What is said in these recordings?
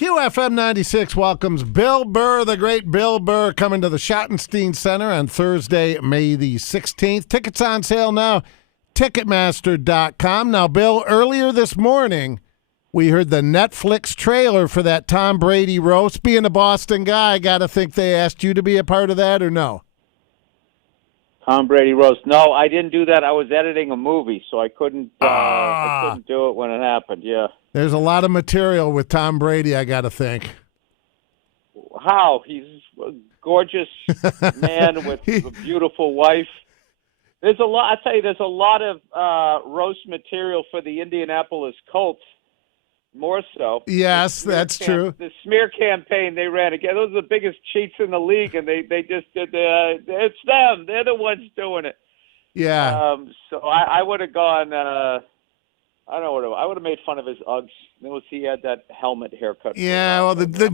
QFM 96 welcomes Bill Burr, the great Bill Burr, coming to the Schottenstein Center on Thursday, May the 16th. Tickets on sale now, Ticketmaster.com. Now, Bill, earlier this morning, we heard the Netflix trailer for that Tom Brady roast. Being a Boston guy, I got to think they asked you to be a part of that, or no? Tom Brady roast. No, I didn't do that. I was editing a movie, so I couldn't do it when it happened, yeah. There's a lot of material with Tom Brady, I got to think. How? He's a gorgeous man with a beautiful wife. There's a lot. I tell you, there's a lot of roast material for the Indianapolis Colts. More so. Yes, that's true. The smear campaign they ran again. Those are the biggest cheats in the league, and they just did it's them. They're the ones doing it. Yeah. So I would have gone. I don't know what I would have made fun of his Uggs. He had that helmet haircut. Yeah. Well, the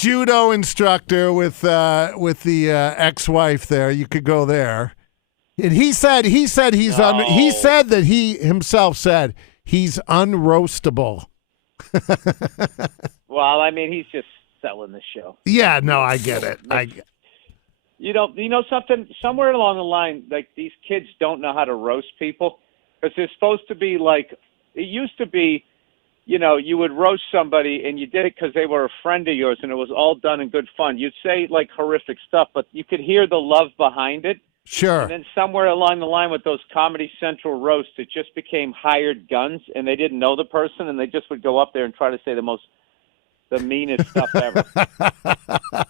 judo instructor with the ex-wife there. You could go there. And he said he's unroastable. Well, I mean, he's just selling the show. Yeah, no, I get it. You know something? Somewhere along the line, like, these kids don't know how to roast people, because they're supposed to be like, it used to be, you would roast somebody and you did it because they were a friend of yours and it was all done in good fun. You'd say like horrific stuff, but you could hear the love behind it. Sure. And then somewhere along the line with those Comedy Central roasts, it just became hired guns, and they didn't know the person, and they just would go up there and try to say the meanest stuff ever.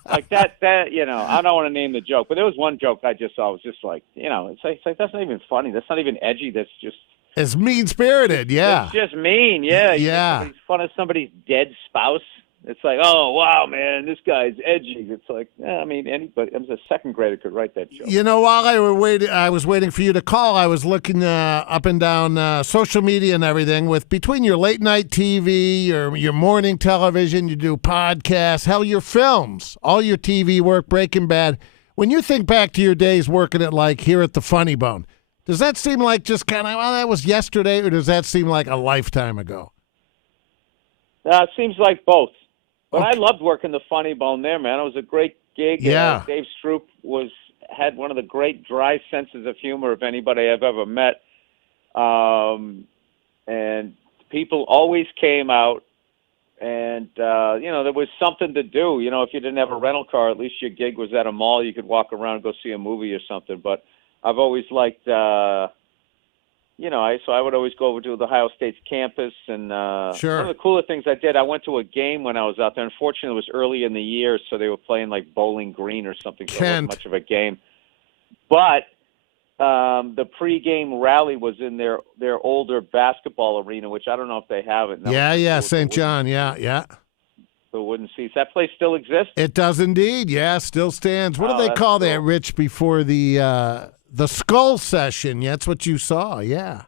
Like that, I don't want to name the joke, but there was one joke I just saw. It was just like, it's like that's not even funny. That's not even edgy. That's just... It's mean-spirited, yeah. It's just mean, yeah. Yeah. You make fun of somebody's dead spouse. It's like, oh, wow, man, this guy's edgy. It's like, anybody, a second grader could write that joke. While I was waiting for you to call, I was looking up and down social media and everything. Between your late night TV, your morning television, you do podcasts, hell, your films, all your TV work, Breaking Bad. When you think back to your days working at here at the Funny Bone, does that seem like just kind of, well, that was yesterday, or does that seem like a lifetime ago? It seems like both. But Okay. I loved working the Funny Bone there, man. It was a great gig. Yeah. Dave Stroop had one of the great dry senses of humor of anybody I've ever met. And people always came out, and, there was something to do. If you didn't have a rental car, at least your gig was at a mall. You could walk around and go see a movie or something. But I've always liked, so I would always go over to the Ohio State's campus, and Sure. One of the cooler things I did, I went to a game when I was out there. Unfortunately, it was early in the year, so they were playing like Bowling Green or something, so it wasn't much of a game. But the pregame rally was in their older basketball arena, which I don't know if they have it now. Yeah, St. John, yeah. The wooden seats. That place still exists? It does indeed, yeah, still stands. What do they that's call cool. that, Rich, before the skull session? Yeah, that's what you saw, yeah.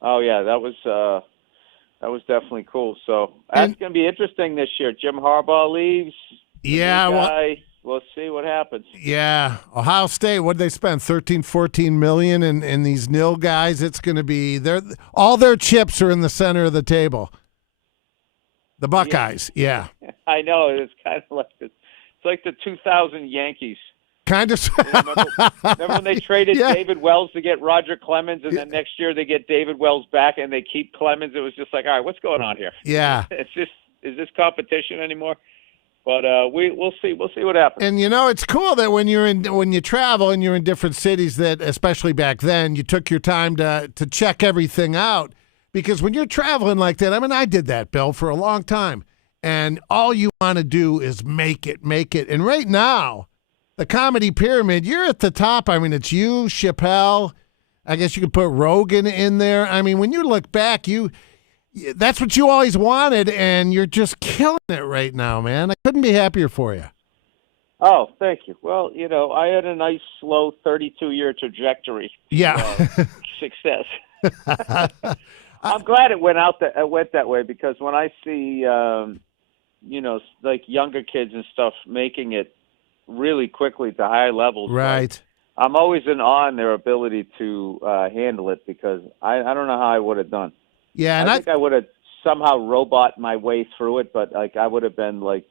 Oh, yeah, that was definitely cool. So that's going to be interesting this year. Jim Harbaugh leaves. Yeah, we'll see what happens. Yeah, Ohio State, what did they spend, $13-14 million in these nil guys? It's going to be, all their chips are in the center of the table. The Buckeyes, yeah. I know, it's kind of like it's like the 2000 Yankees. Kind of. Remember when they traded David Wells to get Roger Clemens, and then next year they get David Wells back and they keep Clemens? It was just like, all right, what's going on here? Yeah. Is this competition anymore? But we'll see. We'll see what happens. And it's cool that when you travel and you're in different cities, that especially back then, you took your time to check everything out. Because when you're traveling like that, I did that, Bill, for a long time. And all you want to do is make it. And right now, the comedy pyramid, you're at the top. It's you, Chappelle. I guess you could put Rogan in there. When you look back, that's what you always wanted, and you're just killing it right now, man. I couldn't be happier for you. Oh, thank you. Well, I had a nice, slow 32-year trajectory. Success. I'm glad it went that way, because when I see, like younger kids and stuff making it really quickly to high levels, right? I'm always in awe in their ability to handle it, because I don't know how I would have done. Yeah, and I think I would have somehow robot my way through it, but like I would have been like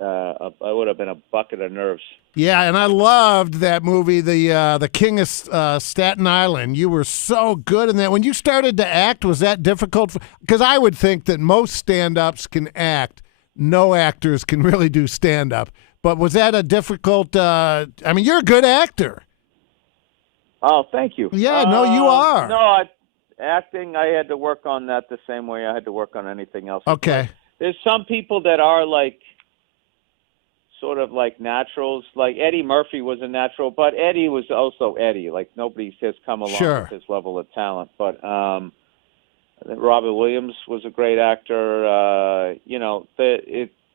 I would have been a bucket of nerves. Yeah, and I loved that movie, the King of Staten Island. You were so good in that. When you started to act, was that difficult? Because I would think that most stand-ups can act. No actors can really do stand-up. But was that a difficult? I mean, you're a good actor. Oh, thank you. Yeah, no, you are. No, acting, I had to work on that the same way I had to work on anything else. Okay. There's some people that are like sort of like naturals. Like Eddie Murphy was a natural, but Eddie was also Eddie. Like nobody has come along with his level of talent. But I think Robin Williams was a great actor.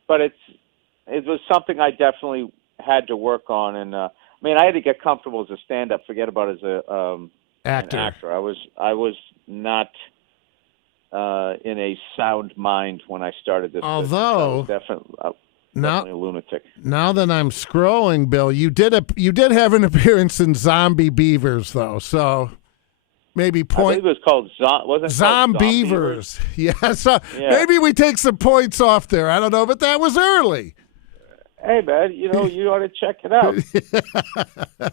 But it was something I definitely had to work on. And I mean, I had to get comfortable as a stand-up. Forget about as an actor. I was not in a sound mind when I started this. Although. Definitely a lunatic. Now that I'm scrolling, Bill, you did have an appearance in Zombie Beavers, though. So maybe point. I believe it was called Zombievers. Yeah, so maybe we take some points off there. I don't know, but that was early. Hey, man, you ought to check it out.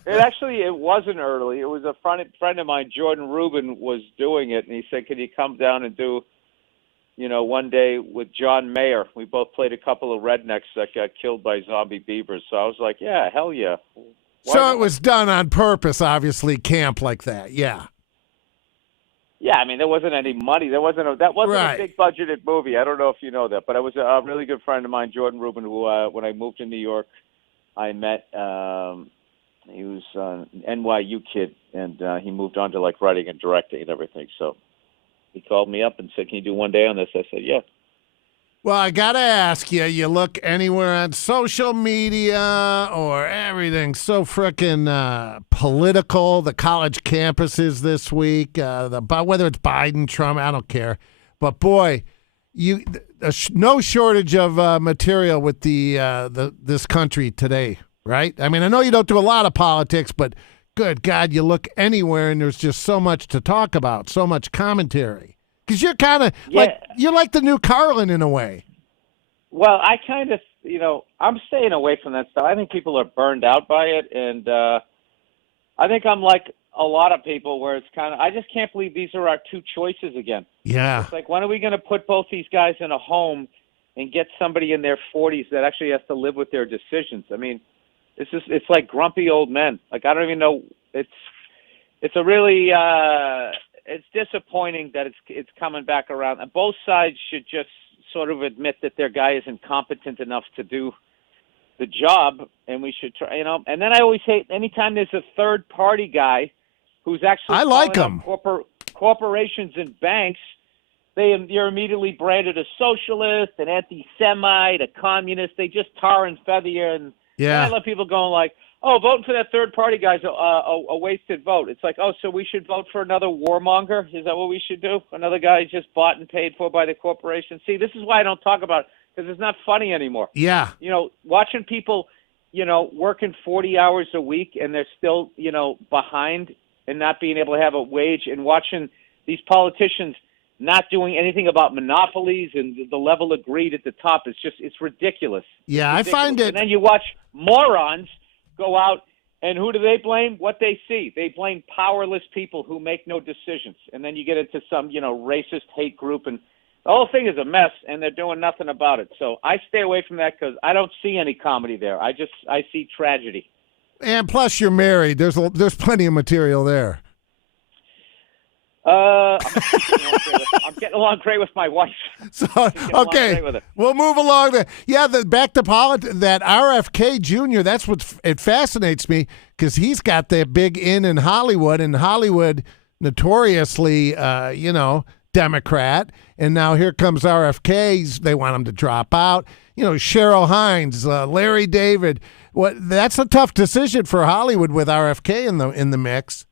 It wasn't early. It was a friend of mine, Jordan Rubin, was doing it, and he said, "Can you come down and do?" one day with John Mayer, we both played a couple of rednecks that got killed by zombie beavers. So I was like, yeah, hell yeah. Why not? It was done on purpose, obviously, camp like that. Yeah. Yeah, I mean, there wasn't any money. That wasn't a big budgeted movie. I don't know if you know that, but it was a really good friend of mine, Jordan Rubin, who when I moved to New York, I met. He was an NYU kid, and he moved on to like writing and directing and everything. So he called me up and said, "Can you do one day on this?" I said, "Yeah." Well, I got to ask you, you look anywhere on social media or everything so frickin' political, the college campuses this week, whether it's Biden, Trump, I don't care. But, boy, no shortage of material with this country today, right? I mean, I know you don't do a lot of politics, but good God, you look anywhere and there's just so much to talk about, so much commentary. Because you're kind of you're like the new Carlin in a way. Well, I kind of, I'm staying away from that stuff. I think people are burned out by it, and I think I'm like a lot of people where it's kind of, I just can't believe these are our two choices again. Yeah. It's like, when are we going to put both these guys in a home and get somebody in their 40s that actually has to live with their decisions? I mean, it's like grumpy old men. Like, I don't even know. It's a really it's disappointing that it's coming back around. And both sides should just sort of admit that their guy isn't competent enough to do the job, and we should try. And then I always hate anytime there's a third party guy who's actually I like him. Corporations and banks. You're immediately branded a socialist, an anti-Semite, a communist. They just tar and feather you, and I let people going like, "Oh, voting for that third-party guy's a wasted vote." It's like, oh, so we should vote for another warmonger? Is that what we should do? Another guy just bought and paid for by the corporation? See, this is why I don't talk about it, because it's not funny anymore. Yeah. Watching people, working 40 hours a week and they're still, behind and not being able to have a wage, and watching these politicians not doing anything about monopolies and the level of greed at the top. It's ridiculous. Yeah, it's ridiculous. I find it. And then you watch morons go out, and who do they blame? What they see. They blame powerless people who make no decisions. And then you get into some, racist hate group, and the whole thing is a mess, and they're doing nothing about it. So I stay away from that because I don't see any comedy there. I see tragedy. And plus, you're married. There's plenty of material there. I'm getting along great with my wife. So okay, we'll move along. Back to politics. That RFK Jr. That's it fascinates me because he's got that big in Hollywood, and Hollywood notoriously, Democrat. And now here comes RFK. They want him to drop out. Cheryl Hines, Larry David. That's a tough decision for Hollywood with RFK in the mix.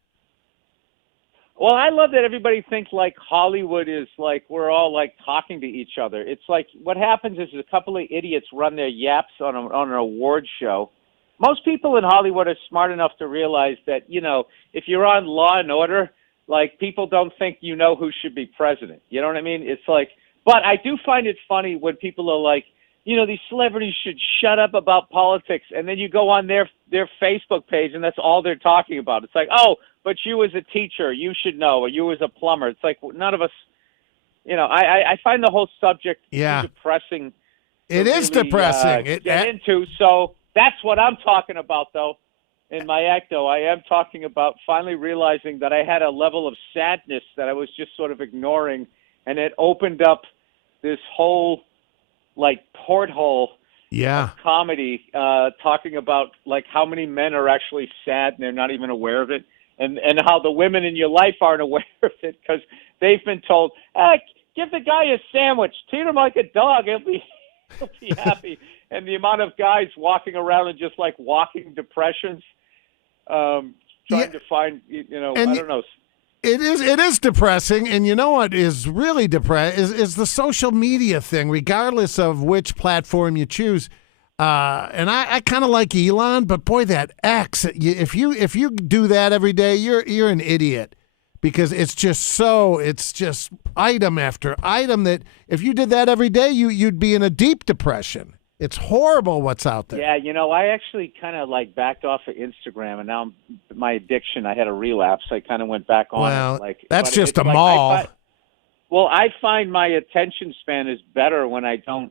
Well, I love that everybody thinks like Hollywood is like we're all like talking to each other. It's like what happens is a couple of idiots run their yaps on an award show. Most people in Hollywood are smart enough to realize that, if you're on Law and Order, like people don't think who should be president. You know what I mean? It's like, But I do find it funny when people are like, these celebrities should shut up about politics, and then you go on their Facebook page, and that's all they're talking about. It's like, oh, but you as a teacher, you should know, or you as a plumber. It's like none of us, I find the whole subject too depressing. It is really, depressing. Get into. So that's what I'm talking about, though. In my act, though, I am talking about finally realizing that I had a level of sadness that I was just sort of ignoring, and it opened up this whole porthole of comedy, talking about how many men are actually sad and they're not even aware of it, and how the women in your life aren't aware of it because they've been told, give the guy a sandwich, treat him like a dog, he'll be happy. And the amount of guys walking around and just walking depressions, trying to find, I don't know. It is depressing, and you know what is really depressing is the social media thing, regardless of which platform you choose. And I kind of like Elon, but boy, that X, if you do that every day, you're an idiot, because it's just item after item that if you did that every day, you'd be in a deep depression. It's horrible what's out there. Yeah, I actually kind of backed off of Instagram, and now my addiction, I had a relapse. I kind of went back on it. Well, that's just a mall. I find my attention span is better when I don't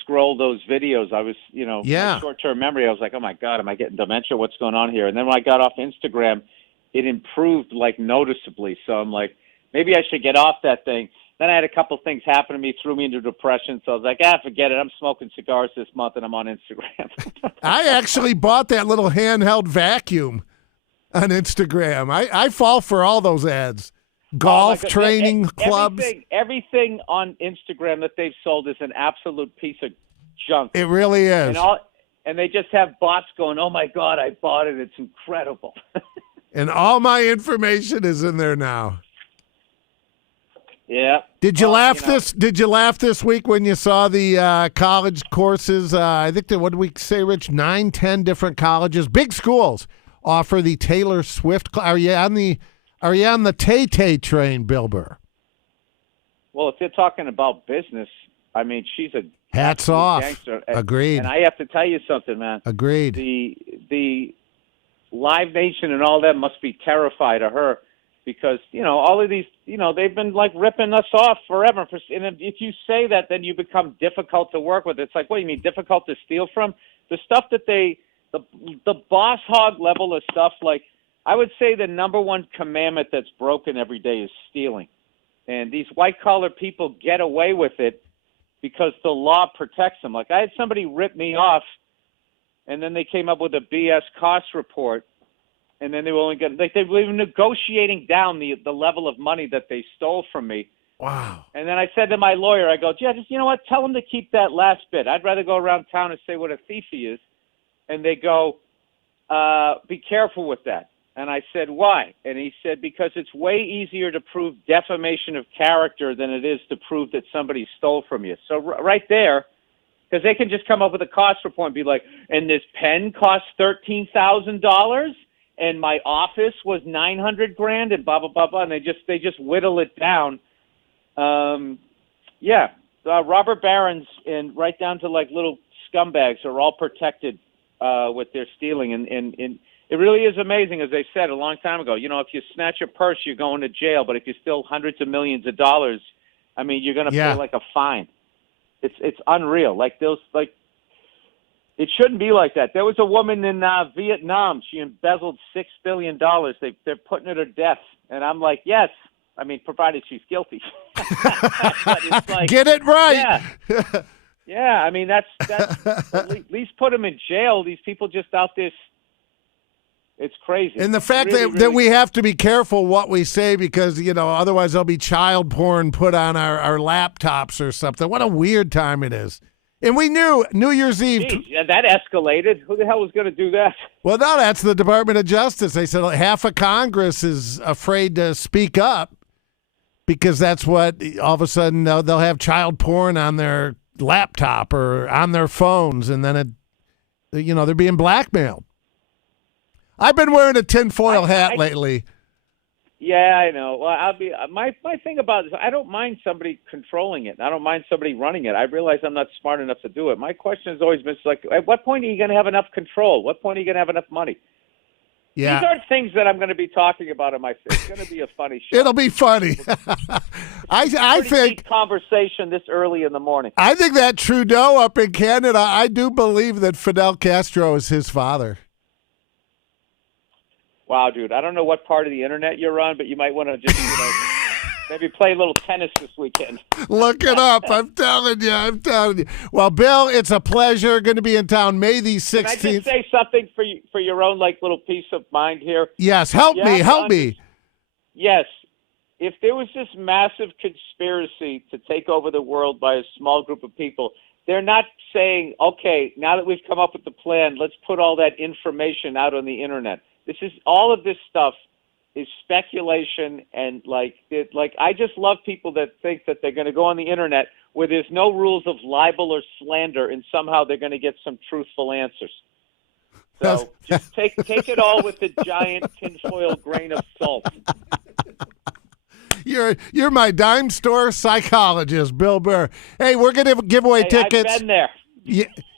scroll those videos. I was, my short-term memory, I was like, oh, my God, am I getting dementia? What's going on here? And then when I got off Instagram, it improved, noticeably. So I'm like, maybe I should get off that thing. Then I had a couple things happen to me, threw me into depression. So I was like, forget it. I'm smoking cigars this month, and I'm on Instagram. I actually bought that little handheld vacuum on Instagram. I fall for all those ads. Golf, training clubs. Everything on Instagram that they've sold is an absolute piece of junk. It really is. And they just have bots going, oh, my God, I bought it. It's incredible. And all my information is in there now. Yeah. Did you laugh this week when you saw the college courses? I think what did we say, Rich? 9, 10 different colleges, big schools offer the Taylor Swift. Are you on the Tay-Tay train, Bill Burr? Well, if you're talking about business, I mean, she's a hats off. Gangster. Agreed. And I have to tell you something, man. Agreed. The Live Nation and all that must be terrified of her. Because, all of these, they've been ripping us off forever. And if you say that, then you become difficult to work with. It's like, what do you mean, difficult to steal from? The stuff that the boss hog level of stuff, I would say the number one commandment that's broken every day is stealing. And these white-collar people get away with it because the law protects them. I had somebody rip me off, and then they came up with a BS cost report. And then they were only getting, they were negotiating down the level of money that they stole from me. Wow. And then I said to my lawyer, I go, just, you know what, tell them to keep that last bit. I'd rather go around town and say what a thief he is. And they go, be careful with that. And I said, why? And he said, because it's way easier to prove defamation of character than it is to prove that somebody stole from you. So right there, because they can just come up with a cost report and be like, and this pen costs $13,000? And my office was $900,000 and blah, blah, blah, blah. And they just whittle it down. Robber barons and right down to little scumbags are all protected with their stealing. And it really is amazing, as they said a long time ago. If you snatch a purse, you're going to jail. But if you steal hundreds of millions of dollars, I mean, you're going to pay a fine. It's unreal. It shouldn't be like that. There was a woman in Vietnam. She embezzled $6 billion. They're putting her to death. And I'm like, yes. I mean, provided she's guilty. Get it right. Yeah. I mean, that's at least put them in jail. These people just out there. It's crazy. And the fact that we have to be careful what we say because, otherwise there'll be child porn put on our laptops or something. What a weird time it is. And we knew New Year's Eve. Jeez, that escalated. Who the hell was going to do that? Well, no, that's the Department of Justice. They said half of Congress is afraid to speak up because that's what all of a sudden they'll have child porn on their laptop or on their phones, and then they're being blackmailed. I've been wearing a tinfoil hat lately. Yeah, I know. Well, I'll be my thing about this. I don't mind somebody controlling it. I don't mind somebody running it. I realize I'm not smart enough to do it. My question has always been like, at what point are you going to have enough control? What point are you going to have enough money? Yeah. These aren't things that I'm going to be talking about in my. It's going to be a funny show. It'll be funny. I think deep conversation this early in the morning. I think that Trudeau up in Canada, I do believe that Fidel Castro is his father. Wow, dude! I don't know what part of the internet you're on, but you might want to just maybe play a little tennis this weekend. Look it up. I'm telling you. Well, Bill, it's a pleasure. Going to be in town May the 16th. Can I just say something for your own little peace of mind here? Yes, help me. Yes. If there was this massive conspiracy to take over the world by a small group of people, they're not saying, okay, now that we've come up with the plan, let's put all that information out on the internet. All of this stuff is speculation, and I just love people that think that they're going to go on the internet where there's no rules of libel or slander, and somehow they're going to get some truthful answers. So just take it all with a giant tinfoil grain of salt. You're my dime store psychologist, Bill Burr. Hey, we're going to give away tickets. I've been there.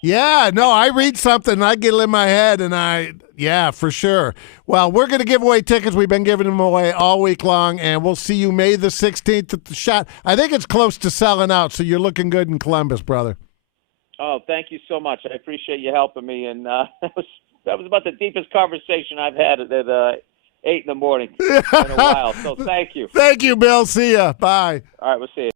Yeah, no, I read something, and I get it in my head, and yeah, for sure. Well, we're going to give away tickets. We've been giving them away all week long, and we'll see you May the 16th at the Shot. I think it's close to selling out, so you're looking good in Columbus, brother. Oh, thank you so much. I appreciate you helping me, and that was about the deepest conversation I've had at 8 in the morning in a while, so thank you. Thank you, Bill. See ya. Bye. All right, we'll see you.